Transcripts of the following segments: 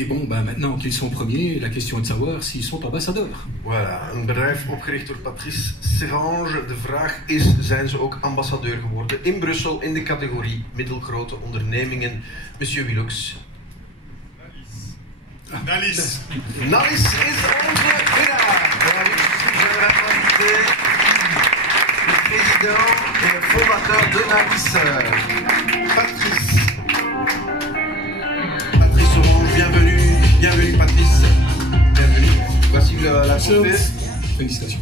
Et bon, maintenant qu'ils sont premiers, la question est de savoir s'ils sont ambassadeurs. Voilà, een bedrijf opgericht door Patrice Serrange. De vraag is, zijn ze ook ambassadeur geworden in Brussel in de categorie middelgrote ondernemingen? Monsieur Wilux. Nalis. Nalis is onze winnaar. Le président et le fondateur de Nalis, Patrice. Patrice Serrange, bienvenue. Bienvenue Patrice. Bienvenue. Voici la trophée. Félicitations.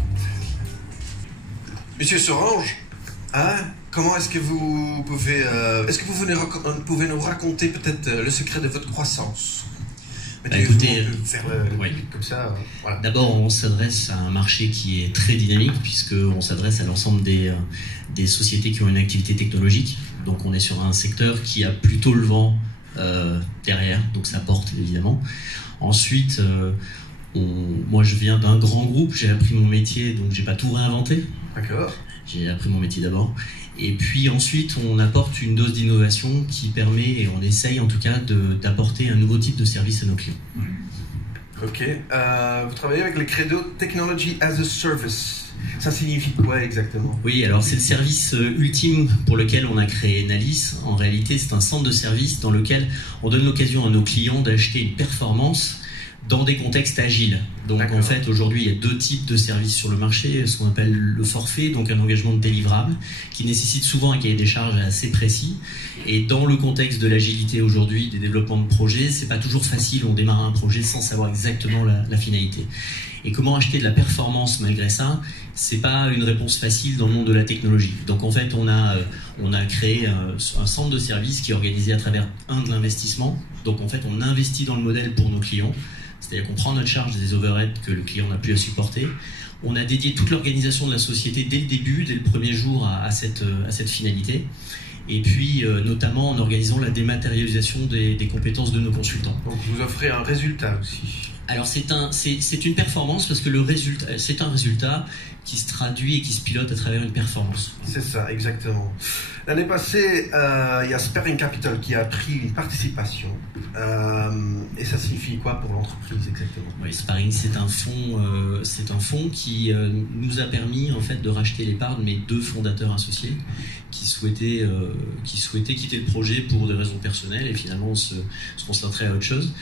Monsieur Serrange, comment est-ce que vous pouvez... est-ce que vous pouvez nous raconter peut-être le secret de votre croissance? Écoutez, faire oui. Comme ça, voilà. D'abord, on s'adresse à un marché qui est très dynamique, puisqu'on s'adresse à l'ensemble des sociétés qui ont une activité technologique. Donc on est sur un secteur qui a plutôt le vent derrière, donc ça porte évidemment. Ensuite, moi je viens d'un grand groupe, j'ai appris mon métier, donc j'ai pas tout réinventé. D'accord. J'ai appris mon métier d'abord. Et puis ensuite, on apporte une dose d'innovation qui permet, et on essaye en tout cas, d'apporter un nouveau type de service à nos clients. Ok. Vous travaillez avec le credo Technology as a Service. Ça signifie quoi exactement? Oui, alors c'est le service ultime pour lequel on a créé Nalis. En réalité, c'est un centre de service dans lequel on donne l'occasion à nos clients d'acheter une performance dans des contextes agiles. Donc en fait, aujourd'hui, il y a deux types de services sur le marché, ce qu'on appelle le forfait, donc un engagement de délivrable, qui nécessite souvent un cahier des charges assez précis. Et dans le contexte de l'agilité aujourd'hui, des développements de projets, c'est pas toujours facile, on démarre un projet sans savoir exactement la finalité. Et comment acheter de la performance malgré ça, c'est pas une réponse facile dans le monde de la technologie. Donc en fait, on a créé un centre de service qui est organisé à travers de l'investissement. Donc en fait, on investit dans le modèle pour nos clients. C'est-à-dire qu'on prend notre charge des overheads que le client n'a plus à supporter. On a dédié toute l'organisation de la société dès le début, dès le premier jour à cette finalité. Et puis, notamment en organisant la dématérialisation des compétences de nos consultants. Donc vous offrez un résultat aussi. Alors c'est une performance parce que c'est un résultat qui se traduit et qui se pilote à travers une performance. C'est ça, exactement. L'année passée, il y a Sparring Capital qui a pris une participation. Et ça signifie quoi pour l'entreprise exactement? Oui, Sparring, c'est un fonds qui nous a permis en fait de racheter les parts de mes deux fondateurs associés qui souhaitaient quitter le projet pour des raisons personnelles et finalement se concentrer à autre chose.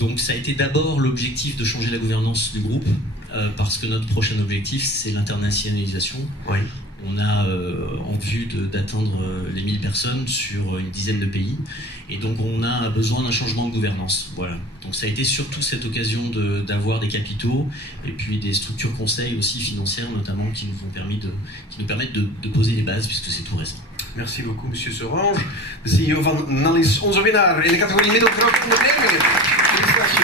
Donc ça a été d'abord l'objectif de changer la gouvernance du groupe, parce que notre prochain objectif, c'est l'internationalisation. Oui. On a en vue d'atteindre les 1000 personnes sur une dizaine de pays. Et donc on a besoin d'un changement de gouvernance. Voilà. Donc ça a été surtout cette occasion d'avoir des capitaux et puis des structures conseils aussi financières notamment qui nous permettent de poser les bases puisque c'est tout récent. Merci beaucoup, Monsieur Serrange, de CEO van Nalis, onze winnaar in de categorie middelgrote ondernemingen. Felicitaties.